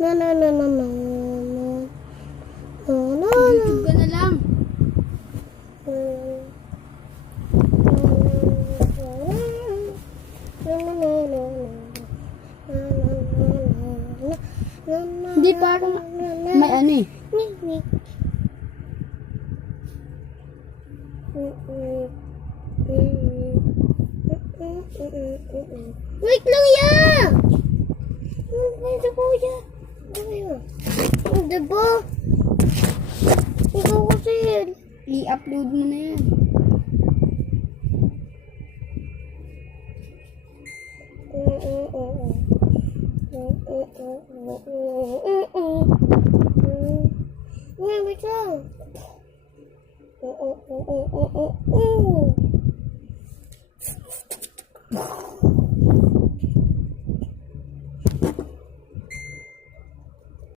Na na na na na. YouTube ka na lang. Hindi parang may ano eh. Wait lang yan! Ito po yan. Diba? Ikaw kasi yan. I-upload mo na yan.